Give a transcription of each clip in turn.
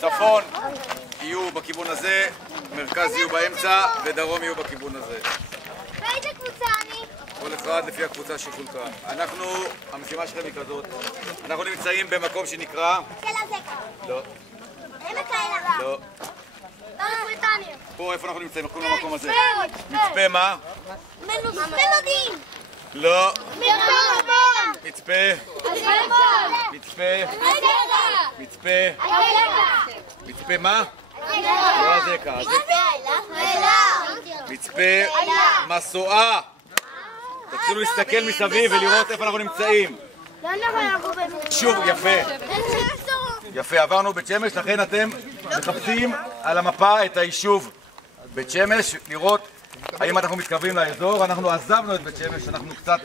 צפון יהיו בכיוון הזה, מרכז יהיו באמצע ודרום יהיו בכיוון הזה. באיזה קבוצה אני? כל אחד לפי הקבוצה שחולקה. המשימה שלכם היא כזאת, אנחנו נמצאים במקום שנקרא... תל הזקה. לא. עמק האלה. לא. בריטניה. פה איפה אנחנו נמצאים? אנחנו במקום הזה. מצפה מה? מלודים. לא. מצפה. מצפה. מצפה. מצפה. מצפה מה? לא הזקה. מצפה מסועה. תתחילו להסתכל מסביב ולראות איפה אנחנו נמצאים. שוב, יפה. יפה, עברנו בית שמש, לכן אתם מחפשים על המפה את היישוב בית שמש, לראות האם אנחנו מתקרבים לאזור. אנחנו עזבנו את בית שמש, אנחנו קצת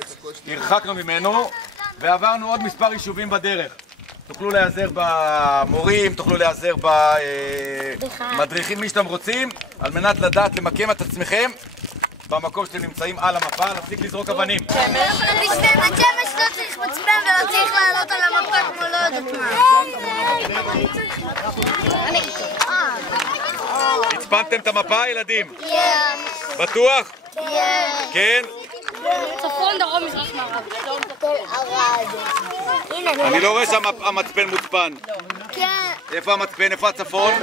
הרחקנו ממנו ועברנו עוד מספר יישובים בדרך. תוכלו להיעזר במורים, תוכלו להיעזר במדריכים, מי שאתם רוצים, על מנת לדעת למקם את עצמכם במקום שאתם נמצאים על המפה, להפסיק לזרוק אבנים. בשביל בית שמש לא צריך מצפן ולא צריך לעלות על המפה כמו לא יודעת מה. הצפנתם את המפה, ילדים? בטוח? כן? צפון, דרום, מזרח, מערב. אני לא רואה שהמצפן מוצפן. כן. איפה המצפן? איפה הצפון?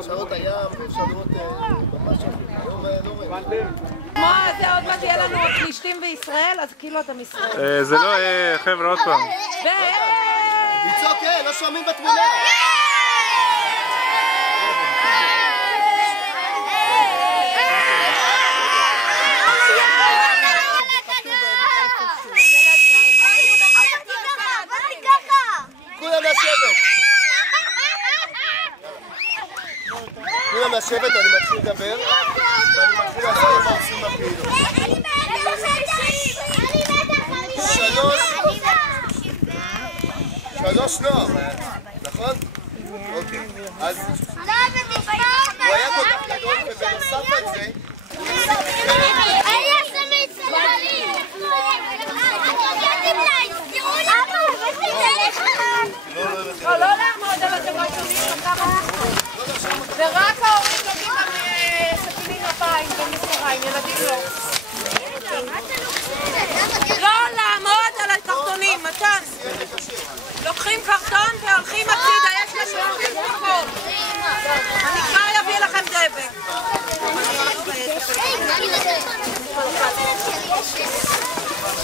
אפשרות הים ואפשרות ממש מה, זה עוד מעט יהיה לנו פלישתים בישראל, אז כאילו אתה מישראל. זה לא, חבר'ה, עוד פעם. לצעוק, לא שומעים בתמונה. כולם לשבת. כולם לשבת, אני מתחיל לדבר ואני מתחיל לעשות מה עושים בפעילות. 3 נוער, נכון? אוקיי, אז הוא היה כל כך גדול ובנוסף על זה לא לעמוד על הדבר שונים ככה. ורק ההורים נוגעים על ספינים אפיים ומספריים, ילדים לא. לא לעמוד על הקרטונים, מתן. לוקחים קרטון והולכים הצידה, יש לשלוחים מקום. אני כבר אביא לכם דבק.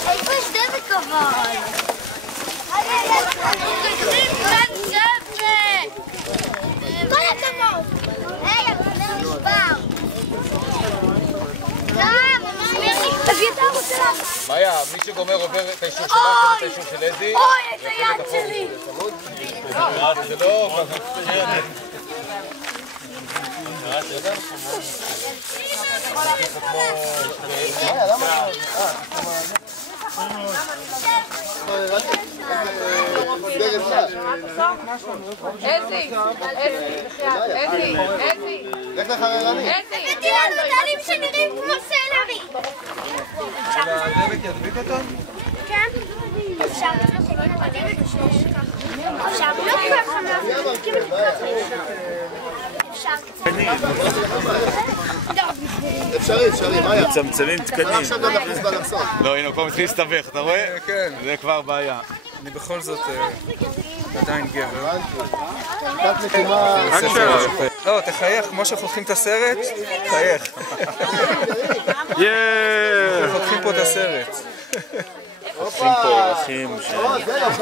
איפה יש דבק אבל? כל הכבוד! היי, אבל זה נשבר! תביא את האבו שלך! מאיה, מי שגומר עובר את האישור שלך, עובר את האישור של איזי. אוי, איזה יד שלי! זה לא... לך לחררני. הבאתי לנו טלים שנראים כמו סלרי! הדבק ידביק אותו? כן? אפשר לא ככה מהפרקים את אפשרי, מאיה. מצמצמים תקנים. עכשיו גם נכניס בלחסון. לא, הנה, הוא כבר מתחיל להסתבך, אתה רואה? כן. זה כבר בעיה. אני בכל זאת עדיין גבר. לא, תחייך, כמו שחותכים את הסרט, תחייך. חותכים פה את הסרט. עושים פה ערכים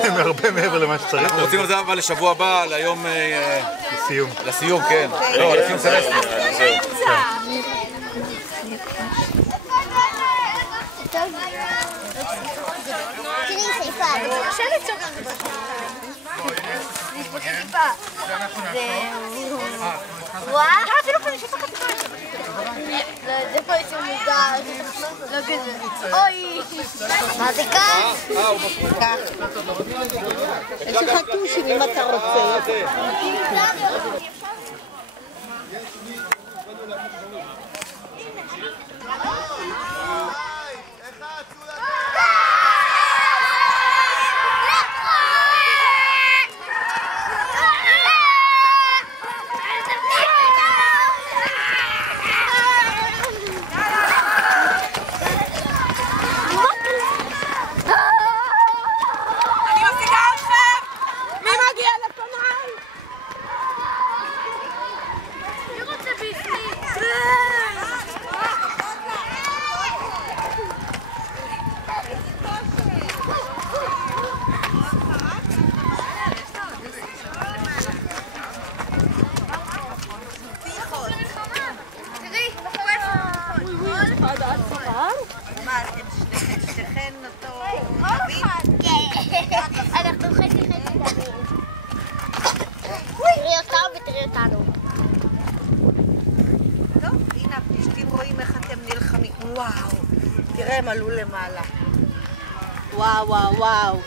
הם הרבה מעבר למה שצריך. אנחנו רוצים לזה אבל לשבוע הבא, ליום... לסיום. לסיום, כן. לא, לסיום סמסטר. זה פה יש מוזר. לא כזה. אוי. מה זה כאן? יש לך טושים אם אתה רוצה. איך העצולה? וואו, תראה, הם עלו למעלה. וואו, וואו, וואו.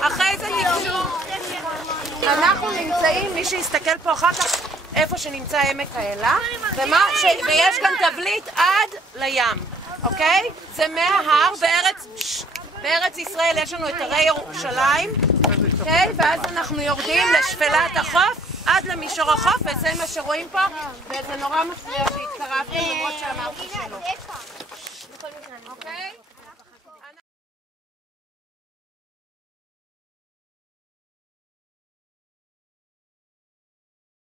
אחרי זה ניגשו. אנחנו נמצאים, מי שיסתכל פה אחר כך, איפה שנמצא עמק האלה, ויש כאן תבליט עד לים, אוקיי? זה מההר בארץ ישראל, יש לנו את הרי ירושלים, אוקיי? ואז אנחנו יורדים לשפלת החוף, עד למישור החוף, וזה מה שרואים פה, וזה נורא מפריע שהתקרבתם למרות שאמרתי שלא. אוקיי?